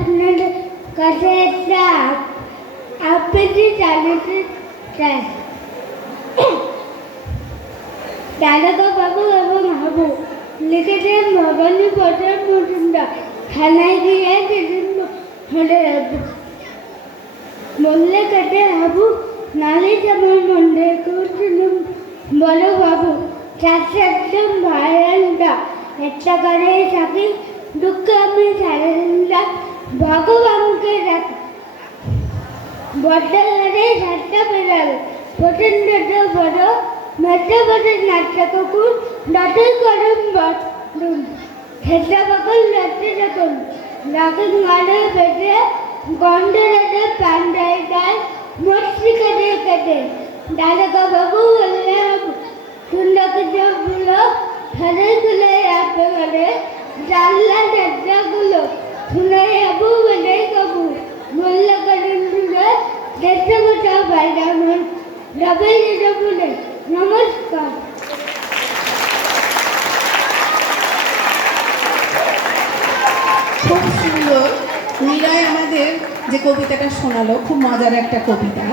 अपने कसे प्राप्त आपत्ति जाने से দাদা বাবু এবং হাবু লিখেছেন ভবানী প্রচার মজুমদার থানায় গিয়ে সেদিন হলে বললে কেটে হাবু নালে যেমন মনে করছিলাম বলো বাবু চারশো একদম ভাইরালটা একটা করে থাকি দুঃখে আমি সারা ভগবানকে বড্ডারে সাতটা বেড়াল প্রচণ্ড বড় মেট্টা বড় নাট্য কুকুর ডাটের গরম বটুন হেসা বকল লড়তে যখন লাগান গানে বেটে গন্ড রেটে পান্ডায় গায় মস্তি কেটে। কেটে দাদাকা বাবু বললে সুন্দর কিছু গুলো ফেলে তুলে রাখতে পারে। জানলা দরজাগুলো রবে যেটা বলে নমস্কার। খুব সুন্দর। মীরায় আমাদের যে কবিতাটা শোনালো, খুব মজার একটা কবিতা।